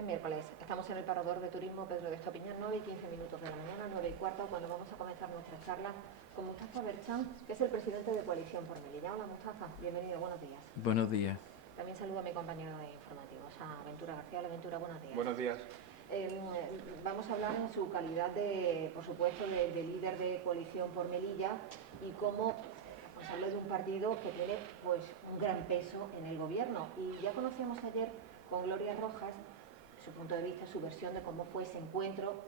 Es miércoles, estamos en el Parador de Turismo Pedro de Estopiñán, 9:15 de la mañana, 9:15, cuando vamos a comenzar nuestra charla con Mustafa Berchan, que es el presidente de Coalición por Melilla. Hola Mustafa, bienvenido, buenos días. Buenos días. También saludo a mi compañero de informativos, a Ventura García. Hola Ventura, buenos días. Buenos días. Vamos a hablar en su calidad de, por supuesto, de líder de Coalición por Melilla y como responsable de un partido que tiene pues un gran peso en el gobierno. Y ya conocíamos ayer con Gloria Rojas su punto de vista, su versión de cómo fue ese encuentro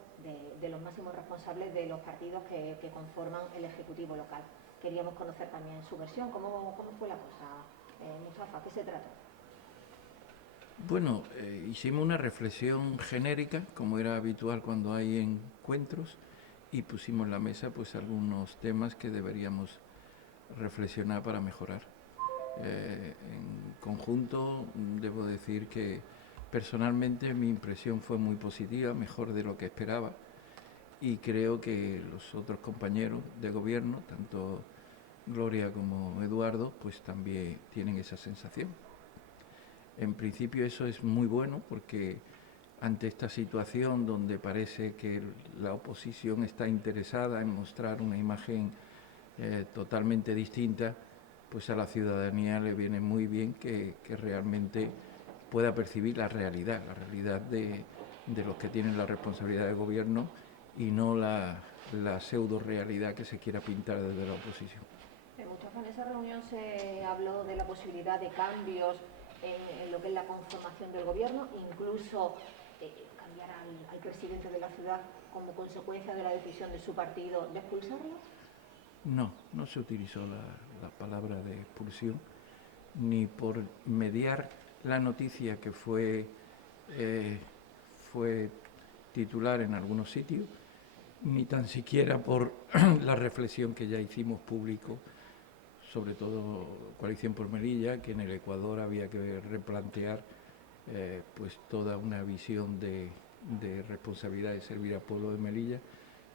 de los máximos responsables de los partidos que conforman el Ejecutivo local. Queríamos conocer también su versión, cómo fue la cosa, Mustafa, ¿qué se trató? Bueno, hicimos una reflexión genérica, como era habitual cuando hay encuentros, y pusimos en la mesa pues algunos temas que deberíamos reflexionar para mejorar. En conjunto, debo decir que personalmente mi impresión fue muy positiva, mejor de lo que esperaba, y creo que los otros compañeros de gobierno, tanto Gloria como Eduardo, pues también tienen esa sensación. En principio eso es muy bueno porque ante esta situación donde parece que la oposición está interesada en mostrar una imagen totalmente distinta, pues a la ciudadanía le viene muy bien que realmente pueda percibir la realidad de los que tienen la responsabilidad de gobierno y no la pseudo realidad que se quiera pintar desde la oposición. Mustafa, en esa reunión se habló de la posibilidad de cambios en lo que es la conformación del gobierno, incluso cambiar al presidente de la ciudad como consecuencia de la decisión de su partido de expulsarlo. No se utilizó la palabra de expulsión, ni por mediar la noticia que fue titular en algunos sitios, ni tan siquiera por la reflexión que ya hicimos público, sobre todo Coalición por Melilla, que en el Ecuador había que replantear pues toda una visión de responsabilidad de servir al pueblo de Melilla,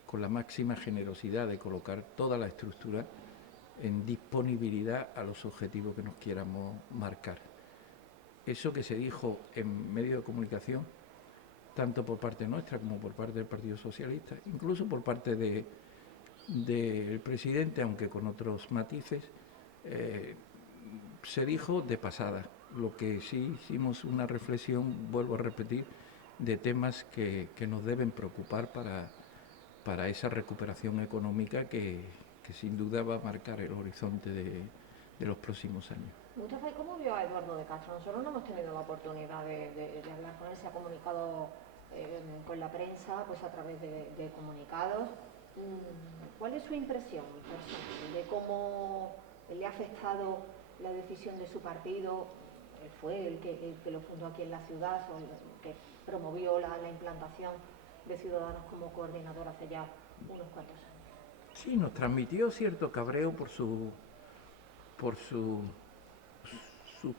con la máxima generosidad de colocar toda la estructura en disponibilidad a los objetivos que nos quieramos marcar. Eso que se dijo en medios de comunicación, tanto por parte nuestra como por parte del Partido Socialista, incluso por parte del presidente, aunque con otros matices, se dijo de pasada. Lo que sí hicimos una reflexión, vuelvo a repetir, de temas que nos deben preocupar para esa recuperación económica que sin duda va a marcar el horizonte de los próximos años. Mustafa, ¿cómo vio a Eduardo de Castro? Nosotros no hemos tenido la oportunidad de hablar con él, se ha comunicado con la prensa pues a través de comunicados. ¿Cuál es su impresión personal de cómo le ha afectado la decisión de su partido? Fue el que lo fundó aquí en la ciudad, o el que promovió la implantación de Ciudadanos como coordinador hace ya unos cuantos años. Sí, nos transmitió cierto cabreo por sus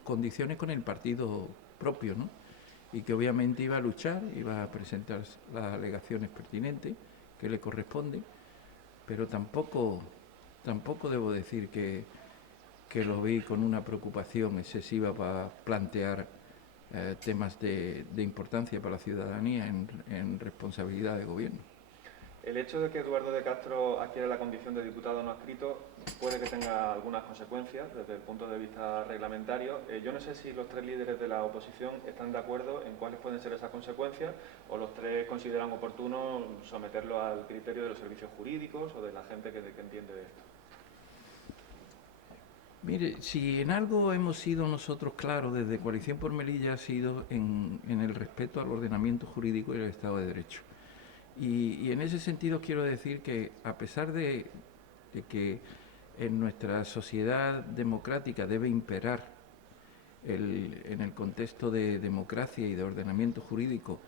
condiciones con el partido propio, ¿no? Y que obviamente iba a luchar, iba a presentar las alegaciones pertinentes que le corresponden, pero tampoco debo decir que lo vi con una preocupación excesiva para plantear temas de importancia para la ciudadanía en responsabilidad de gobierno. El hecho de que Eduardo de Castro adquiera la condición de diputado no adscrito puede que tenga algunas consecuencias desde el punto de vista reglamentario. Yo no sé si los tres líderes de la oposición están de acuerdo en cuáles pueden ser esas consecuencias, o los tres consideran oportuno someterlo al criterio de los servicios jurídicos o de la gente que entiende de esto. Mire, si en algo hemos sido nosotros claros desde Coalición por Melilla, ha sido en el respeto al ordenamiento jurídico y al Estado de Derecho. Y en ese sentido quiero decir que, a pesar de que en nuestra sociedad democrática debe imperar en el contexto de democracia y de ordenamiento jurídico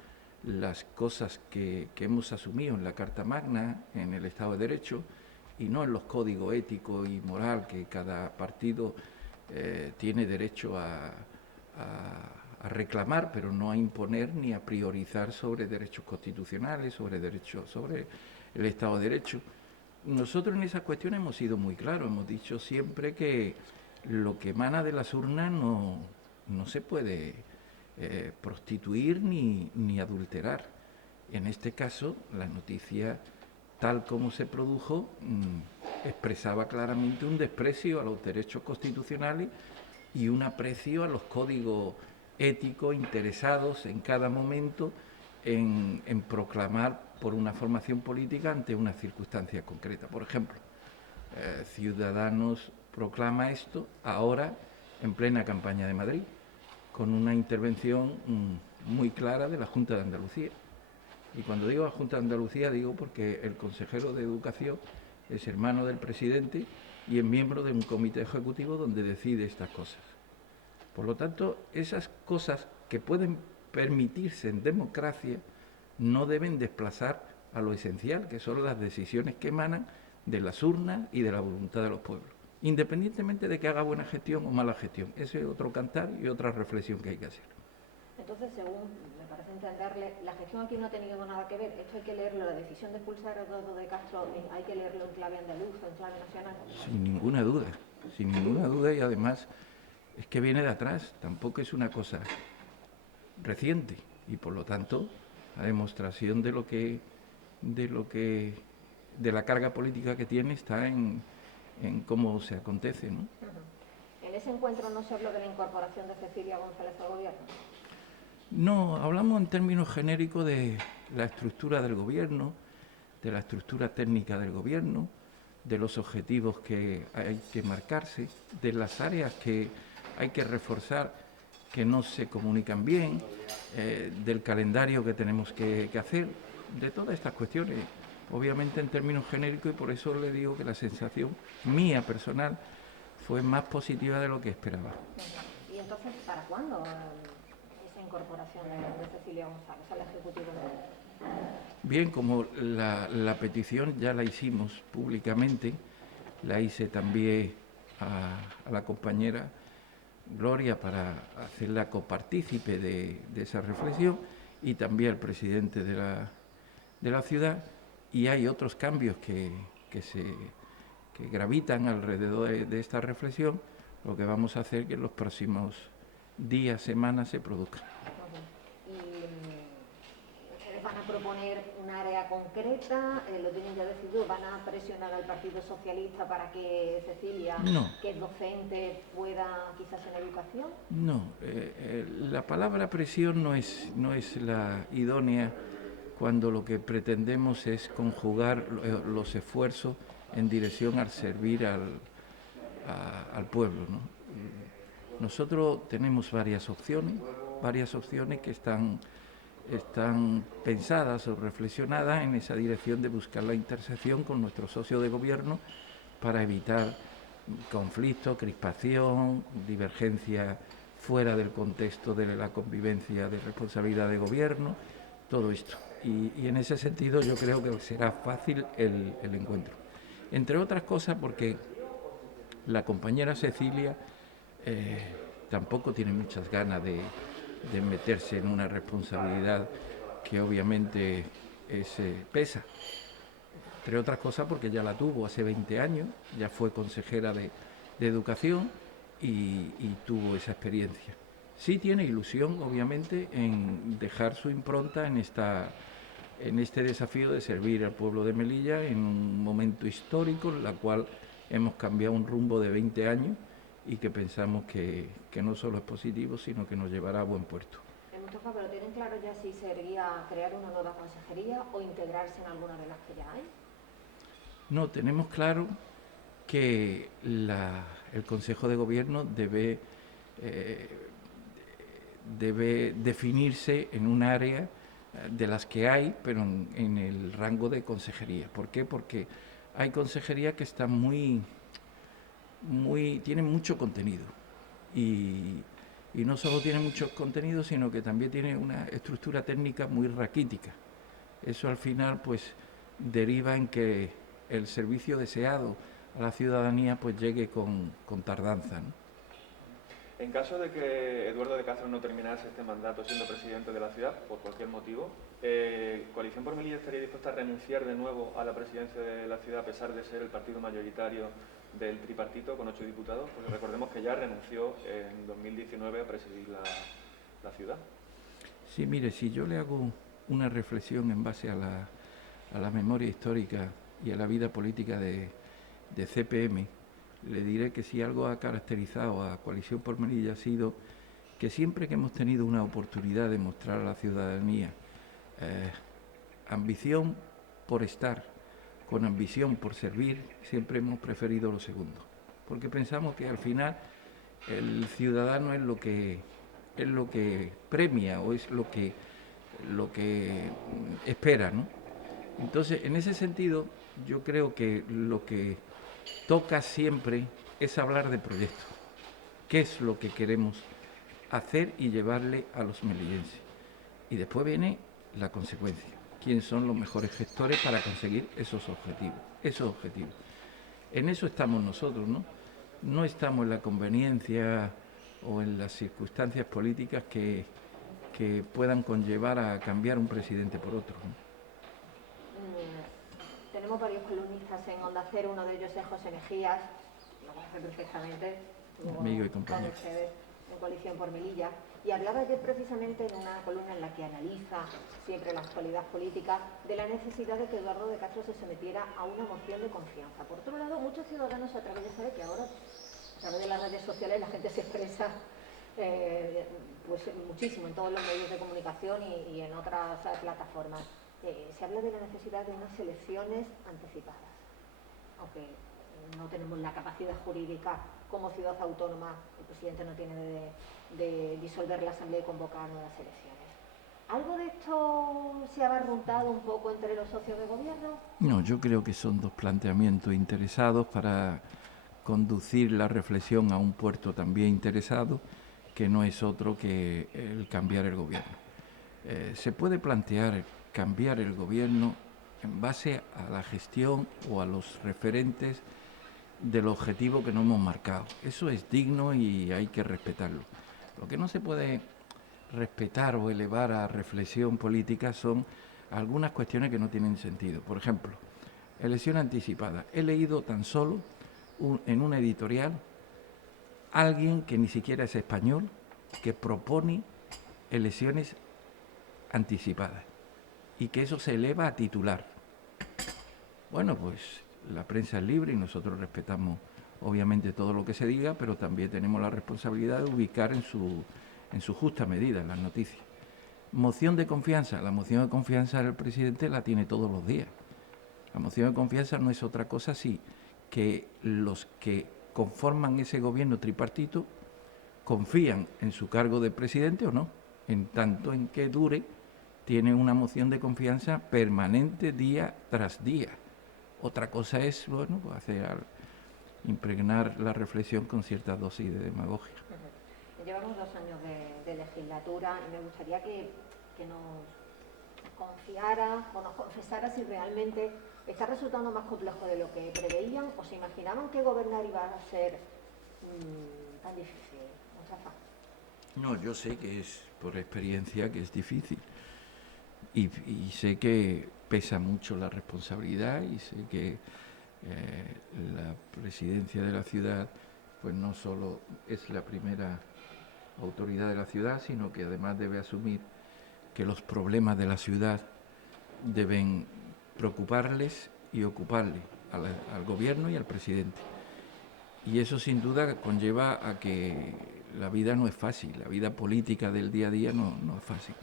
las cosas que hemos asumido en la Carta Magna, en el Estado de Derecho, y no en los códigos éticos y moral que cada partido tiene derecho a reclamar, pero no a imponer ni a priorizar sobre derechos constitucionales, sobre el Estado de Derecho. Nosotros en esas cuestiones hemos sido muy claros, hemos dicho siempre que lo que emana de las urnas no se puede prostituir ni adulterar. En este caso, la noticia, tal como se produjo, expresaba claramente un desprecio a los derechos constitucionales y un aprecio a los códigos éticos interesados en cada momento en proclamar por una formación política ante una circunstancia concreta. Por ejemplo, Ciudadanos proclama esto ahora en plena campaña de Madrid, con una intervención muy clara de la Junta de Andalucía. Y cuando digo la Junta de Andalucía, digo porque el consejero de Educación es hermano del presidente y es miembro de un comité ejecutivo donde decide estas cosas. Por lo tanto, esas cosas que pueden permitirse en democracia no deben desplazar a lo esencial, que son las decisiones que emanan de las urnas y de la voluntad de los pueblos, independientemente de que haga buena gestión o mala gestión. Ese es otro cantar y otra reflexión que hay que hacer. Entonces, según me parece entenderle, la gestión aquí no ha tenido nada que ver. Esto hay que leerlo, la decisión de expulsar a Eduardo de Castro, hay que leerlo en clave andaluz o en clave nacional. Sin ninguna duda, y además es que viene de atrás, tampoco es una cosa reciente, y por lo tanto la demostración de la carga política que tiene está en cómo se acontece, ¿no? ¿En ese encuentro no se habló de la incorporación de Cecilia González al gobierno? No, hablamos en términos genéricos de la estructura del gobierno, de la estructura técnica del gobierno, de los objetivos que hay que marcarse, de las áreas que hay que reforzar que no se comunican bien, del calendario que tenemos que hacer, de todas estas cuestiones, obviamente en términos genéricos, y por eso le digo que la sensación mía personal fue más positiva de lo que esperaba. ¿Y entonces para cuándo esa incorporación de Cecilia González al Ejecutivo de... Bien, como la petición ya la hicimos públicamente, la hice también a la compañera Gloria para hacerla copartícipe de esa reflexión, y también al presidente de la ciudad, y hay otros cambios que gravitan alrededor de esta reflexión. Lo que vamos a hacer que en los próximos días, semanas se produzcan. ¿Ustedes van a proponer un área concreta? ¿Lo tienen ya decidido? ¿Van a presionar al Partido Socialista para que Cecilia, que es docente, pueda quizás en educación? No, la palabra presión no es la idónea cuando lo que pretendemos es conjugar los esfuerzos en dirección al servir al pueblo, ¿no? Nosotros tenemos varias opciones que están pensadas o reflexionadas en esa dirección de buscar la intersección con nuestro socio de gobierno para evitar conflicto, crispación, divergencia fuera del contexto de la convivencia de responsabilidad de gobierno, todo esto. Y en ese sentido yo creo que será fácil el encuentro. Entre otras cosas porque la compañera Cecilia tampoco tiene muchas ganas de meterse en una responsabilidad que obviamente pesa. Entre otras cosas porque ya la tuvo hace 20 años, ya fue consejera de Educación y tuvo esa experiencia. Sí tiene ilusión, obviamente, en dejar su impronta en este desafío de servir al pueblo de Melilla en un momento histórico en el cual hemos cambiado un rumbo de 20 años y que pensamos que no solo es positivo, sino que nos llevará a buen puerto. Mustafa, ¿pero tienen claro ya si sería crear una nueva consejería o integrarse en alguna de las que ya hay? No, tenemos claro que el Consejo de Gobierno debe definirse en un área de las que hay, pero en el rango de consejería. ¿Por qué? Porque hay consejerías que están tienen mucho contenido y no solo tienen mucho contenido, sino que también tiene una estructura técnica muy raquítica. Eso al final pues deriva en que el servicio deseado a la ciudadanía pues llegue con tardanza, ¿no? En caso de que Eduardo de Castro no terminase este mandato siendo presidente de la ciudad, por cualquier motivo, ¿Coalición por Melilla estaría dispuesta a renunciar de nuevo a la presidencia de la ciudad a pesar de ser el partido mayoritario del tripartito con 8 diputados? Porque recordemos que ya renunció en 2019 a presidir la ciudad. Sí, mire, si yo le hago una reflexión en base a la memoria histórica y a la vida política de CPM, le diré que si algo ha caracterizado a Coalición por Melilla ha sido que siempre que hemos tenido una oportunidad de mostrar a la ciudadanía ambición por estar, con ambición por servir, siempre hemos preferido lo segundo, porque pensamos que al final el ciudadano es lo que premia o es lo que espera, ¿no? Entonces, en ese sentido, yo creo que lo que toca siempre es hablar de proyectos. ¿Qué es lo que queremos hacer y llevarle a los melillenses? Y después viene la consecuencia. ¿Quiénes son los mejores gestores para conseguir esos objetivos? En eso estamos nosotros, ¿no? No estamos en la conveniencia o en las circunstancias políticas que puedan conllevar a cambiar un presidente por otro, ¿no? Tenemos varios columnistas en Onda Cero, uno de ellos es José Mejías, lo conoce perfectamente, amigo y compañero, con ustedes en Coalición por Melilla, y hablaba ayer precisamente en una columna en la que analiza siempre la actualidad política de la necesidad de que Eduardo de Castro se sometiera a una moción de confianza. Por otro lado, muchos ciudadanos a través de saber que ahora a través de las redes sociales la gente se expresa pues muchísimo en todos los medios de comunicación y en otras plataformas. Se habla de la necesidad de unas elecciones anticipadas, aunque no tenemos la capacidad jurídica como ciudad autónoma, el presidente no tiene de disolver la asamblea y convocar nuevas elecciones. ¿Algo de esto se ha barruntado un poco entre los socios de gobierno? No, yo creo que son dos planteamientos interesados para conducir la reflexión a un puerto también interesado, que no es otro que el cambiar el gobierno. Se puede plantear cambiar el gobierno en base a la gestión o a los referentes del objetivo que nos hemos marcado. Eso es digno y hay que respetarlo. Lo que no se puede respetar o elevar a reflexión política son algunas cuestiones que no tienen sentido. Por ejemplo, elección anticipada. He leído tan solo en una editorial alguien que ni siquiera es español que propone elecciones anticipadas y que eso se eleva a titular. Bueno, pues la prensa es libre y nosotros respetamos obviamente todo lo que se diga, pero también tenemos la responsabilidad de ubicar en su justa medida las noticias. Moción de confianza. La moción de confianza del presidente la tiene todos los días. La moción de confianza no es otra cosa así que los que conforman ese gobierno tripartito confían en su cargo de presidente o no, en tanto en que dure, tiene una moción de confianza permanente día tras día. Otra cosa es, bueno, impregnar la reflexión con cierta dosis de demagogia. Llevamos 2 años de legislatura y me gustaría que nos confiara o nos confesara si realmente está resultando más complejo de lo que preveían o se imaginaban que gobernar iba a ser tan difícil. Mustafa. No, yo sé que es por experiencia que es difícil y sé que pesa mucho la responsabilidad y sé que la presidencia de la ciudad pues no solo es la primera autoridad de la ciudad, sino que además debe asumir que los problemas de la ciudad deben preocuparles y ocuparle al gobierno y al presidente. Y eso sin duda conlleva a que la vida no es fácil, la vida política del día a día no es fácil.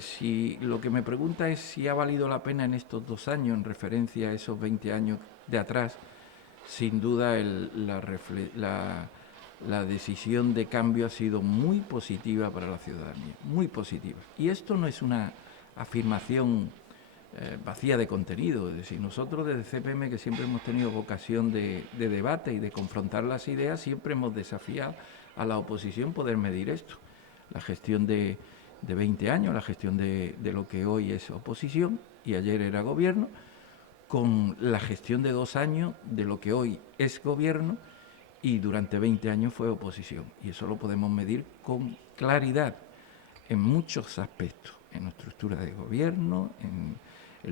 Si lo que me pregunta es si ha valido la pena en estos 2 años, en referencia a esos 20 años de atrás, sin duda la decisión de cambio ha sido muy positiva para la ciudadanía, muy positiva. Y esto no es una afirmación vacía de contenido, es decir, nosotros desde CPM, que siempre hemos tenido vocación de debate y de confrontar las ideas, siempre hemos desafiado a la oposición poder medir esto. La gestión de 20 años, la gestión de lo que hoy es oposición y ayer era gobierno, con la gestión de 2 años de lo que hoy es gobierno y durante 20 años fue oposición. Y eso lo podemos medir con claridad en muchos aspectos, en nuestra estructura de gobierno, en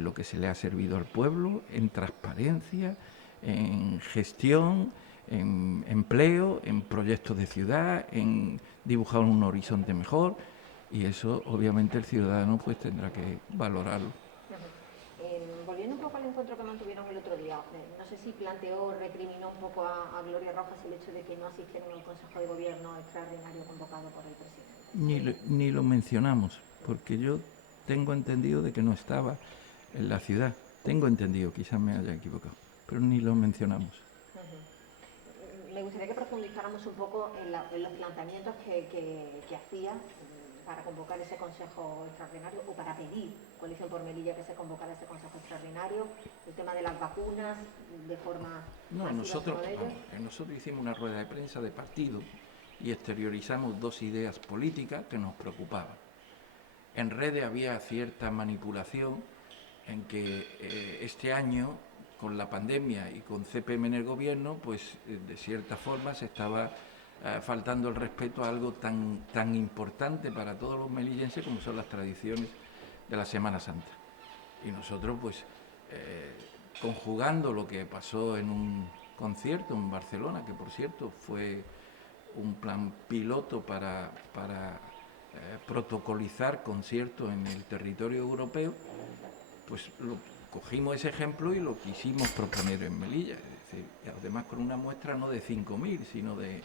lo que se le ha servido al pueblo, en transparencia, en gestión, en empleo, en proyectos de ciudad, en dibujar un horizonte mejor, y eso obviamente el ciudadano pues tendrá que valorarlo. Volviendo un poco al encuentro que mantuvieron el otro día, no sé si planteó, recriminó un poco a Gloria Rojas el hecho de que no asistieron al Consejo de Gobierno extraordinario convocado por el presidente. Ni lo mencionamos, porque yo tengo entendido de que no estaba en la ciudad. Tengo entendido, quizás me haya equivocado, pero ni lo mencionamos. Me gustaría que profundizáramos un poco en los planteamientos que hacía para convocar ese Consejo Extraordinario o para pedir, Coalición por Melilla, que se convocara ese Consejo Extraordinario, el tema de las vacunas de forma No, masiva. nosotros hicimos una rueda de prensa de partido y exteriorizamos dos ideas políticas que nos preocupaban. En redes había cierta manipulación en que este año, con la pandemia y con CPM en el gobierno, pues de cierta forma se estaba faltando el respeto a algo tan importante para todos los melillenses como son las tradiciones de la Semana Santa. Y nosotros, pues, conjugando lo que pasó en un concierto en Barcelona, que por cierto fue un plan piloto para protocolizar conciertos en el territorio europeo, pues cogimos ese ejemplo y lo quisimos proponer en Melilla, es decir, además con una muestra no de 5.000, sino de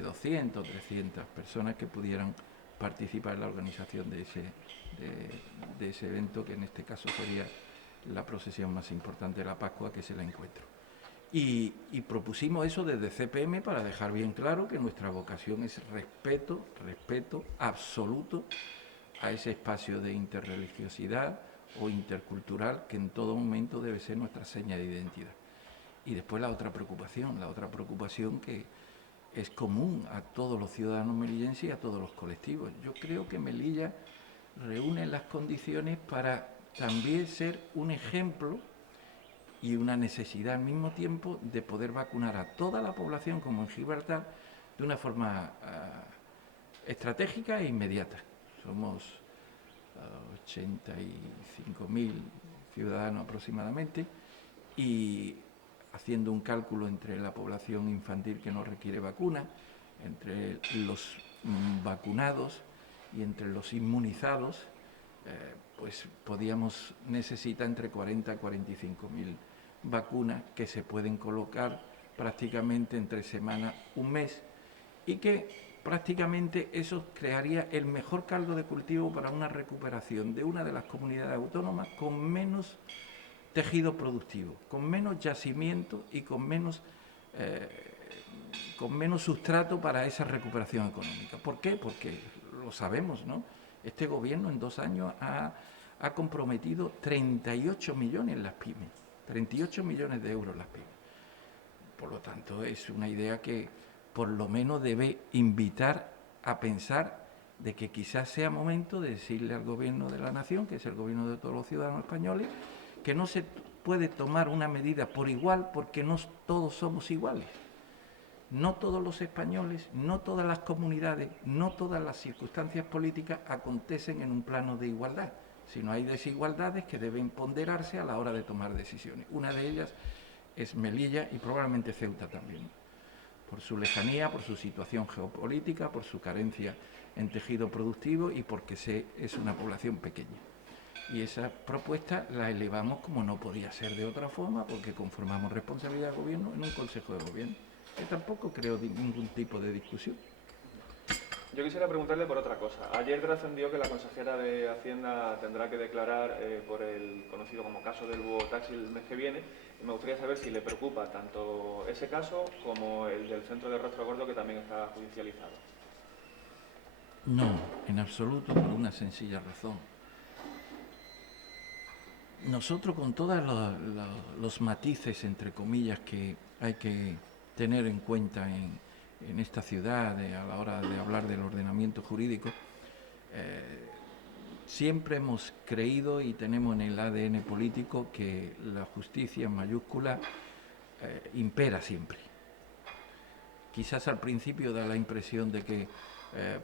200, 300 personas que pudieran participar en la organización de ese evento, que en este caso sería la procesión más importante de la Pascua, que es el encuentro. Y propusimos eso desde CPM para dejar bien claro que nuestra vocación es respeto absoluto a ese espacio de interreligiosidad o intercultural que en todo momento debe ser nuestra seña de identidad. Y después la otra preocupación que es común a todos los ciudadanos melillenses y a todos los colectivos. Yo creo que Melilla reúne las condiciones para también ser un ejemplo y una necesidad al mismo tiempo de poder vacunar a toda la población, como en Gibraltar, de una forma estratégica e inmediata. Somos 85.000 ciudadanos aproximadamente, y haciendo un cálculo entre la población infantil que no requiere vacuna, entre los vacunados y entre los inmunizados, pues podíamos necesitar entre 40 y 45.000 vacunas que se pueden colocar prácticamente en 3 semanas, un mes, y que prácticamente eso crearía el mejor caldo de cultivo para una recuperación de una de las comunidades autónomas con menos tejido productivo, con menos yacimiento y con menos sustrato para esa recuperación económica. ¿Por qué? Porque lo sabemos, ¿no? Este gobierno en 2 años ha comprometido 38 millones en las pymes, 38 millones de euros en las pymes. Por lo tanto, es una idea que por lo menos debe invitar a pensar de que quizás sea momento de decirle al gobierno de la nación, que es el gobierno de todos los ciudadanos españoles, que no se puede tomar una medida por igual porque no todos somos iguales. No todos los españoles, no todas las comunidades, no todas las circunstancias políticas acontecen en un plano de igualdad, sino hay desigualdades que deben ponderarse a la hora de tomar decisiones. Una de ellas es Melilla y probablemente Ceuta también, por su lejanía, por su situación geopolítica, por su carencia en tejido productivo y porque es una población pequeña. Y esa propuesta la elevamos, como no podía ser de otra forma, porque conformamos responsabilidad de gobierno en un Consejo de Gobierno, que tampoco creo ningún tipo de discusión. Yo quisiera preguntarle por otra cosa. Ayer trascendió que la consejera de Hacienda tendrá que declarar por el conocido como caso del búho taxi el mes que viene, y me gustaría saber si le preocupa tanto ese caso como el del centro de Rostro Gordo, que también está judicializado. No, en absoluto, por una sencilla razón. Nosotros, con todos los matices, entre comillas, que hay que tener en cuenta en esta ciudad a la hora de hablar del ordenamiento jurídico, siempre hemos creído y tenemos en el ADN político que la justicia en mayúscula impera siempre. Quizás al principio da la impresión de que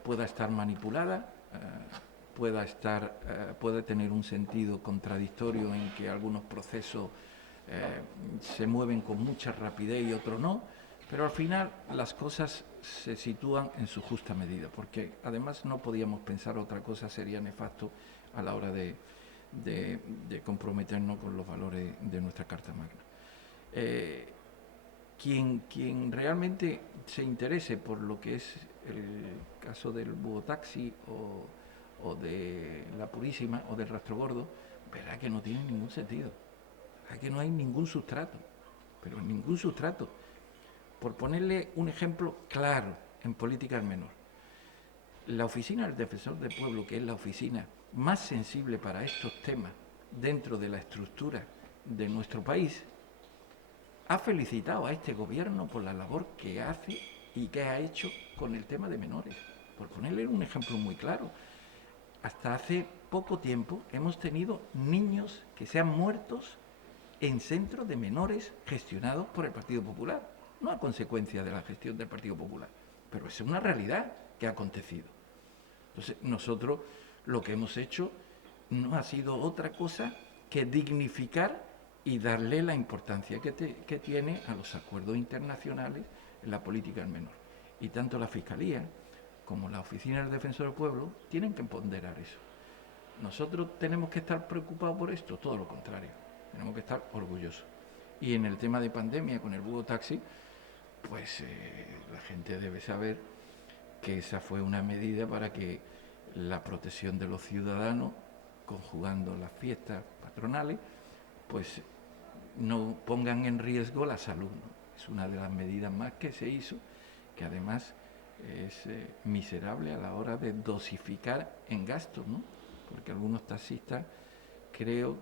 pueda estar manipulada, puede tener un sentido contradictorio en que algunos procesos se mueven con mucha rapidez y otros no, Pero al final las cosas se sitúan en su justa medida, porque además no podíamos pensar otra cosa, sería nefasto a la hora de comprometernos con los valores de nuestra Carta Magna. Quien realmente se interese por lo que es el caso del búho taxi o de la Purísima o del Rastro Gordo, verá que no tiene ningún sentido, verá que no hay ningún sustrato, pero ningún sustrato. Por ponerle un ejemplo claro en política al menor, la Oficina del Defensor del Pueblo, que es la oficina más sensible para estos temas dentro de la estructura de nuestro país, ha felicitado a este gobierno por la labor que hace y que ha hecho con el tema de menores. Por ponerle un ejemplo muy claro, hasta hace poco tiempo hemos tenido niños que se han muerto en centros de menores gestionados por el Partido Popular, no a consecuencia de la gestión del Partido Popular, pero es una realidad que ha acontecido. Entonces, nosotros lo que hemos hecho no ha sido otra cosa que dignificar y darle la importancia que tiene a los acuerdos internacionales en la política del menor. Y tanto la Fiscalía como la Oficina del Defensor del Pueblo tienen que ponderar eso. ¿Nosotros tenemos que estar preocupados por esto? Todo lo contrario, tenemos que estar orgullosos. Y en el tema de pandemia con el búho taxi, pues la gente debe saber que esa fue una medida para que la protección de los ciudadanos, conjugando las fiestas patronales, pues no pongan en riesgo la salud, ¿no? Es una de las medidas más que se hizo, que además es miserable a la hora de dosificar en gastos, ¿no? Porque algunos taxistas creo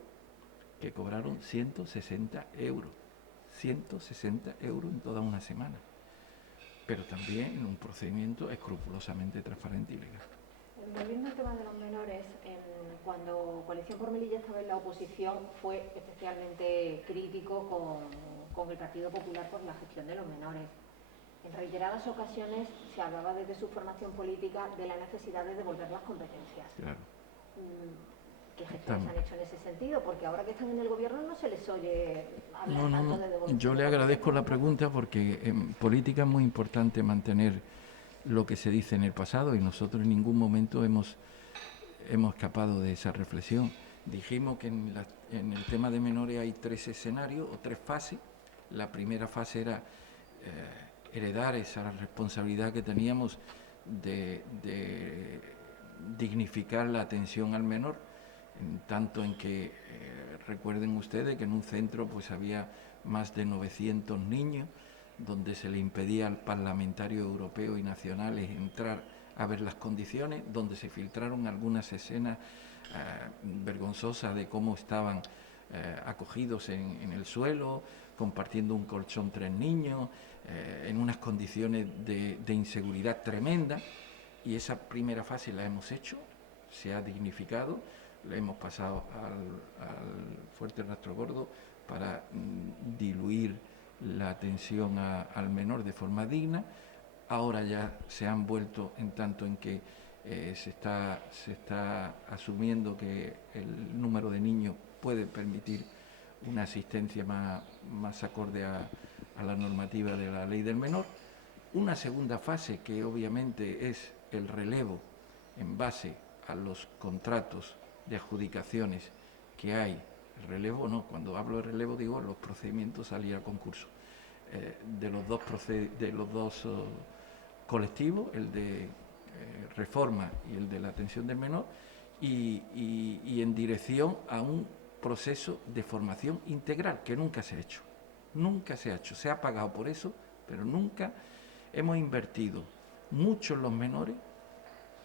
que cobraron 160 euros, 160 euros en toda una semana, pero también en un procedimiento escrupulosamente transparente y legal. Volviendo al tema de los menores, cuando Coalición por Melilla estaba en la oposición fue especialmente crítico con el Partido Popular por la gestión de los menores. En reiteradas ocasiones se hablaba desde su formación política de la necesidad de devolver las competencias. Claro. ¿Qué gestiones han hecho en ese sentido? Porque ahora que están en el gobierno no se les oye hablar tanto de devolución. Yo le agradezco la pregunta porque en política es muy importante mantener lo que se dice en el pasado y nosotros en ningún momento hemos escapado de esa reflexión. Dijimos que en el tema de menores hay 3 escenarios o 3 fases. La primera fase era heredar esa responsabilidad que teníamos de dignificar la atención al menor, en tanto en que recuerden ustedes que en un centro pues había más de 900 niños, donde se le impedía al parlamentario europeo y nacionales entrar a ver las condiciones, donde se filtraron algunas escenas vergonzosas de cómo estaban acogidos en el suelo, compartiendo un colchón 3 niños, en unas condiciones de inseguridad tremenda. Y esa primera fase la hemos hecho, se ha dignificado, le hemos pasado al Fuerte Rastro Gordo para diluir la atención al menor de forma digna. Ahora ya se han vuelto en tanto en que se está asumiendo que el número de niños puede permitir una asistencia más acorde a la normativa de la ley del menor. Una segunda fase que obviamente es el relevo en base a los contratos de adjudicaciones que hay. El relevo no, cuando hablo de relevo digo los procedimientos salir a concurso de los dos colectivos, el de reforma y el de la atención del menor, y en dirección a un proceso de formación integral que nunca se ha hecho. Nunca se ha hecho, se ha pagado por eso, pero nunca hemos invertido mucho en los menores,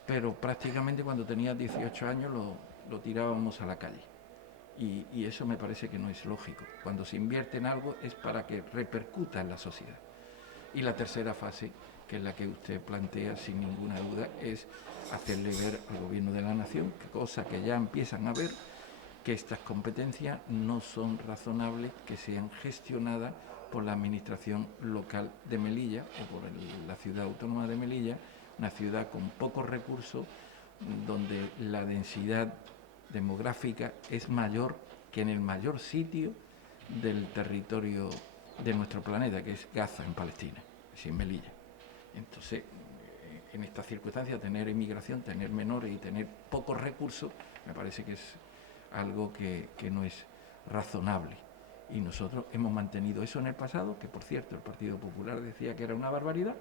pero prácticamente cuando tenía 18 años lo tirábamos a la calle. Y eso me parece que no es lógico. Cuando se invierte en algo es para que repercuta en la sociedad. Y la tercera fase, que es la que usted plantea sin ninguna duda, es hacerle ver al Gobierno de la Nación, cosa que ya empiezan a ver, que estas competencias no son razonables que sean gestionadas por la Administración local de Melilla o por la Ciudad Autónoma de Melilla, una ciudad con pocos recursos, donde la densidad demográfica es mayor que en el mayor sitio del territorio de nuestro planeta, que es Gaza, en Palestina. si en Melilla. Entonces, en estas circunstancias, tener inmigración, tener menores y tener pocos recursos, me parece que es algo que no es razonable. Y nosotros hemos mantenido eso en el pasado, que por cierto el Partido Popular decía que era una barbaridad,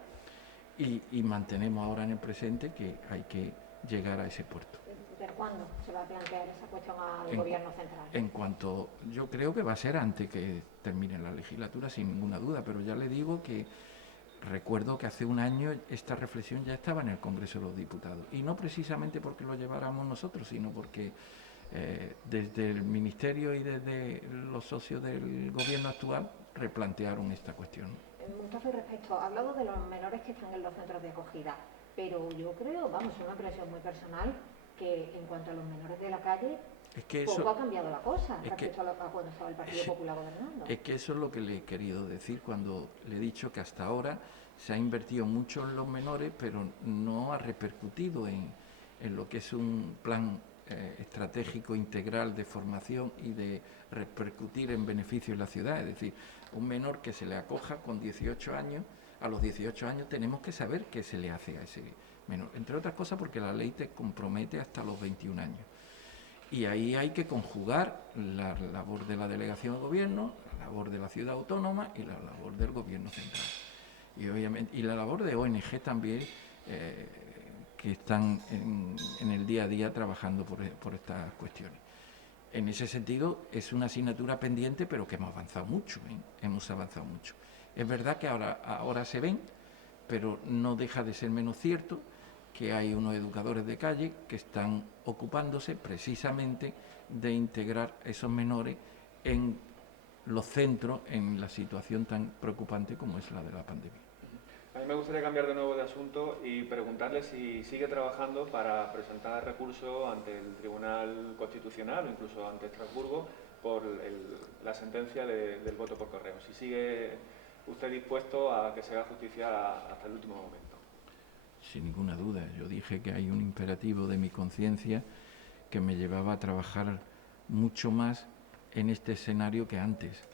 y mantenemos ahora en el presente que hay que llegar a ese puerto. ¿Pero cuándo se va a plantear esa cuestión al Gobierno central? En cuanto, yo creo que va a ser antes que termine la legislatura, sin ninguna duda, pero ya le digo que recuerdo que hace un año esta reflexión ya estaba en el Congreso de los Diputados, y no precisamente porque lo lleváramos nosotros, sino porque desde el Ministerio y desde los socios del Gobierno actual replantearon esta cuestión. Mustafa, respecto, ha hablado de los menores que están en los centros de acogida, pero yo creo, vamos, es una impresión muy personal, que en cuanto a los menores de la calle, es que poco eso, ha cambiado la cosa respecto a cuando estaba el Partido Popular gobernando. Es que eso es lo que le he querido decir cuando le he dicho que hasta ahora se ha invertido mucho en los menores, pero no ha repercutido en lo que es un plan estratégico integral de formación y de repercutir en beneficio en la ciudad. Es decir, un menor que se le acoja con 18 años, a los 18 años tenemos que saber qué se le hace a ese menor, entre otras cosas porque la ley te compromete hasta los 21 años. Y ahí hay que conjugar la labor de la delegación de gobierno, la labor de la ciudad autónoma y la labor del gobierno central. Y obviamente, y la labor de ONG también, que están en el día a día trabajando por estas cuestiones. En ese sentido, es una asignatura pendiente, pero que hemos avanzado mucho, hemos avanzado mucho. Es verdad que ahora se ven, pero no deja de ser menos cierto que hay unos educadores de calle que están ocupándose precisamente de integrar a esos menores en los centros en la situación tan preocupante como es la de la pandemia. A mí me gustaría cambiar de nuevo de asunto y preguntarle si sigue trabajando para presentar recursos ante el Tribunal Constitucional o incluso ante Estrasburgo por la sentencia del voto por correo. Si sigue usted dispuesto a que se haga justicia hasta el último momento. Sin ninguna duda. Yo dije que hay un imperativo de mi conciencia que me llevaba a trabajar mucho más en este escenario que antes.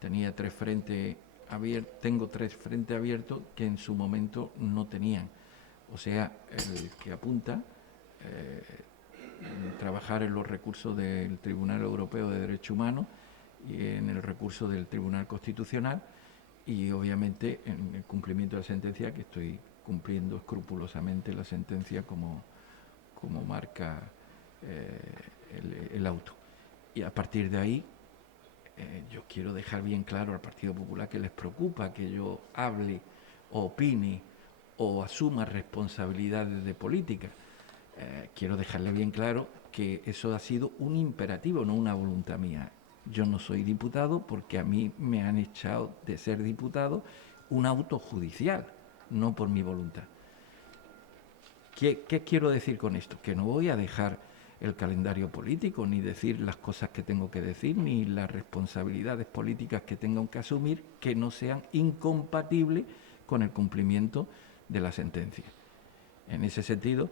Tenía tengo tres frentes abiertos que en su momento no tenían. O sea, el que apunta trabajar en los recursos del Tribunal Europeo de Derechos Humanos y en el recurso del Tribunal Constitucional y obviamente en el cumplimiento de la sentencia, que estoy cumpliendo escrupulosamente la sentencia como marca el auto. Y a partir de ahí yo quiero dejar bien claro al Partido Popular que les preocupa que yo hable o opine o asuma responsabilidades de política. Quiero dejarle bien claro que eso ha sido un imperativo, no una voluntad mía. Yo no soy diputado porque a mí me han echado de ser diputado un auto judicial, no por mi voluntad. ¿Qué quiero decir con esto? Que no voy a dejar el calendario político, ni decir las cosas que tengo que decir, ni las responsabilidades políticas que tengo que asumir que no sean incompatibles con el cumplimiento de la sentencia. En ese sentido,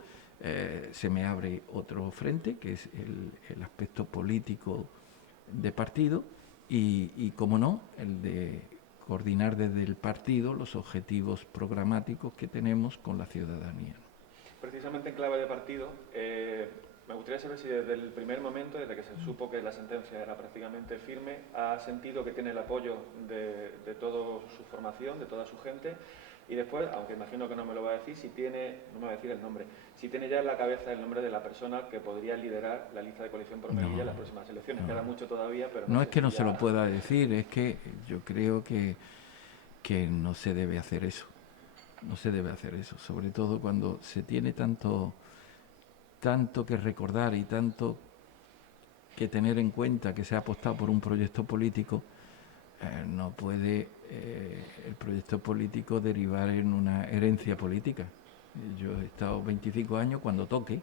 se me abre otro frente, que es el aspecto político de partido, y como no, el de coordinar desde el partido los objetivos programáticos que tenemos con la ciudadanía. Precisamente en clave de partido, me gustaría saber si desde el primer momento, desde que se supo que la sentencia era prácticamente firme, ha sentido que tiene el apoyo de toda su formación, de toda su gente, y después, aunque imagino que no me lo va a decir, no me va a decir el nombre, si tiene ya en la cabeza el nombre de la persona que podría liderar la lista de coalición por Melilla en las próximas elecciones. Queda mucho todavía, pero no es que no se lo pueda decir, es que yo creo que no se debe hacer eso. No se debe hacer eso, sobre todo cuando se tiene tanto que recordar y tanto que tener en cuenta que se ha apostado por un proyecto político. No puede el proyecto político derivar en una herencia política. Yo he estado 25 años, cuando toque,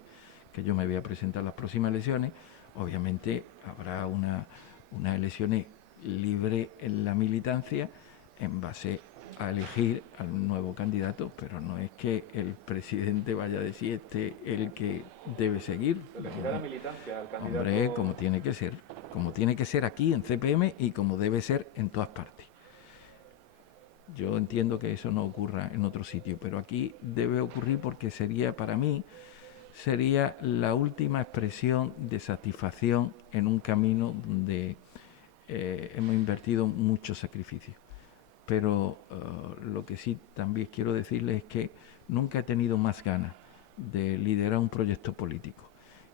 que yo me voy a presentar a las próximas elecciones, obviamente habrá unas elecciones libres en la militancia en base a elegir al nuevo candidato, pero no es que el presidente vaya a decir el que debe seguir. ¿Elegirá la militancia al candidato? Hombre, como tiene que ser aquí en CPM y como debe ser en todas partes. Yo entiendo que eso no ocurra en otro sitio, pero aquí debe ocurrir porque sería, para mí, sería la última expresión de satisfacción en un camino donde hemos invertido mucho sacrificio. Pero lo que sí también quiero decirles es que nunca he tenido más ganas de liderar un proyecto político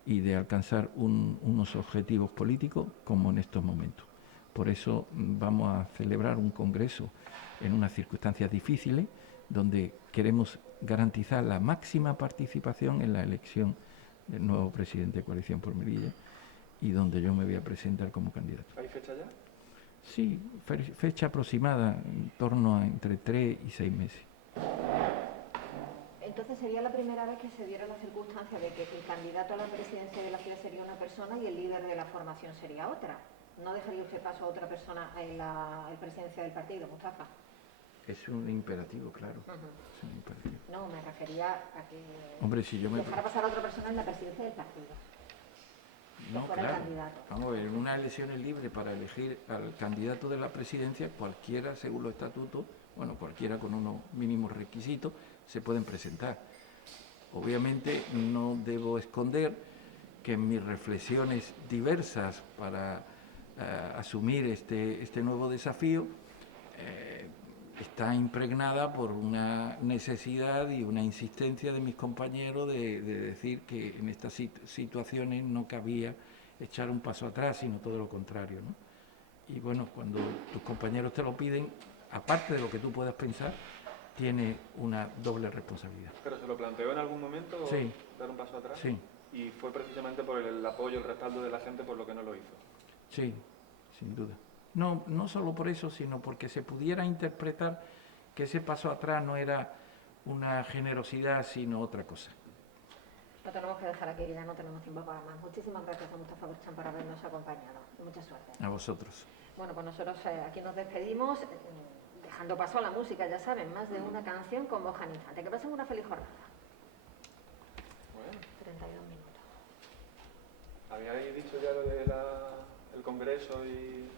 y de alcanzar unos objetivos políticos como en estos momentos. Por eso vamos a celebrar un congreso en unas circunstancias difíciles, donde queremos garantizar la máxima participación en la elección del nuevo presidente de Coalición por Melilla y donde yo me voy a presentar como candidato. ¿Hay fecha ya? Sí, fecha aproximada, en torno a entre 3 y 6 meses. Entonces sería la primera vez que se diera la circunstancia de que el candidato a la presidencia de la ciudad sería una persona y el líder de la formación sería otra. ¿No dejaría usted paso a otra persona en la presidencia del partido, Mustafa? Es un imperativo, claro. Es un imperativo. No, me refería a que Hombre, si yo me... dejara pasar a otra persona en la presidencia del partido. No, fuera el claro. candidato. Vamos a ver, en unas elecciones libres para elegir al candidato de la presidencia, cualquiera, según los estatutos, bueno, cualquiera con unos mínimos requisitos, se pueden presentar. Obviamente no debo esconder que en mis reflexiones diversas para asumir este nuevo desafío está impregnada por una necesidad y una insistencia de mis compañeros de decir que en estas situaciones no cabía echar un paso atrás, sino todo lo contrario, ¿no? Y bueno, cuando tus compañeros te lo piden, aparte de lo que tú puedas pensar, tiene una doble responsabilidad. ¿Pero se lo planteó en algún momento Sí. dar un paso atrás? Sí. Y fue precisamente por el apoyo, el respaldo de la gente por lo que no lo hizo. Sí, sin duda. No solo por eso, sino porque se pudiera interpretar que ese paso atrás no era una generosidad, sino otra cosa. Lo tenemos que dejar aquí, que ya no tenemos tiempo para más. Muchísimas gracias a Mustafa Burchan por habernos acompañado. Mucha suerte. A vosotros. Bueno, pues nosotros aquí nos despedimos, dejando paso a la música, ya saben, más de una canción con Borja Infante. Que pasen una feliz jornada. Bueno. 32 minutos. ¿Habíais dicho ya lo del congreso y